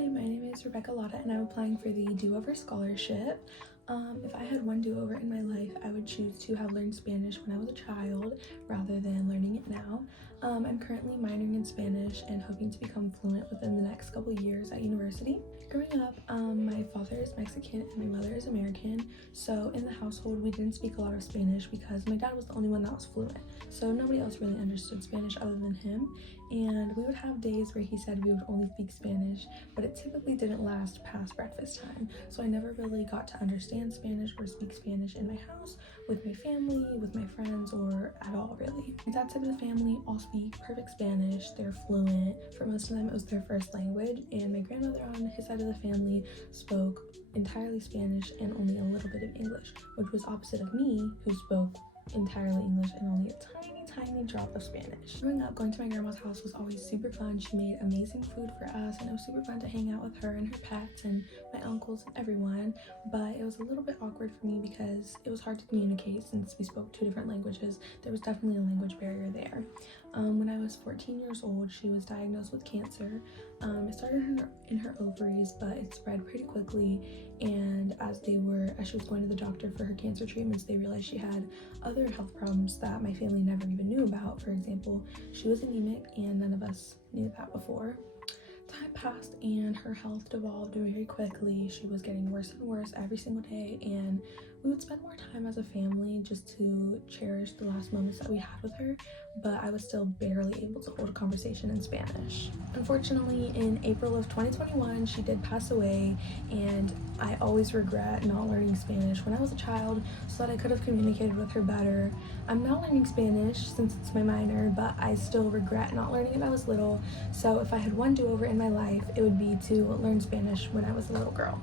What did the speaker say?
Hi, my name is Rebekah Lara and I'm applying for the Do-Over Scholarship. If I had one do-over in my life, I would choose to have learned Spanish when I was a child rather than learning it now. I'm currently minoring in Spanish and hoping to become fluent within the next couple years at university. Growing up, my father is Mexican and my mother is American, so in the household we didn't speak a lot of Spanish because my dad was the only one that was fluent, so nobody else really understood Spanish other than him, and we would have days where he said we would only speak Spanish, but it typically didn't last past breakfast time, so I never really got to understand Spanish or speak Spanish in my house, with my family, with my friends, or at all really. My dad's side of the family all speak perfect Spanish, they're fluent. For most of them it was their first language, and my grandmother on his side of the family spoke entirely Spanish and only a little bit of English, which was opposite of me, who spoke entirely English and only a tiny drop of Spanish. Growing up, going to my grandma's house was always super fun. She made amazing food for us and it was super fun to hang out with her and her pets and my uncles and everyone, but it was a little bit awkward for me because it was hard to communicate since we spoke two different languages. There was definitely a language barrier there. When I was 14 years old, she was diagnosed with cancer. It started in her ovaries, but it spread pretty quickly, and as she was going to the doctor for her cancer treatments, they realized she had other health problems that my family never even knew about. For example, she was anemic and none of us knew that before. Time passed and her health devolved very quickly. She was getting worse and worse every single day, and we would spend more time as a family just to cherish the last moments that we had with her, but I was still barely able to hold a conversation in Spanish. Unfortunately, in April of 2021, she did pass away, and I always regret not learning Spanish when I was a child so that I could have communicated with her better. I'm now learning Spanish since it's my minor, but I still regret not learning it when I was little, so if I had one do-over in my life, it would be to learn Spanish when I was a little girl.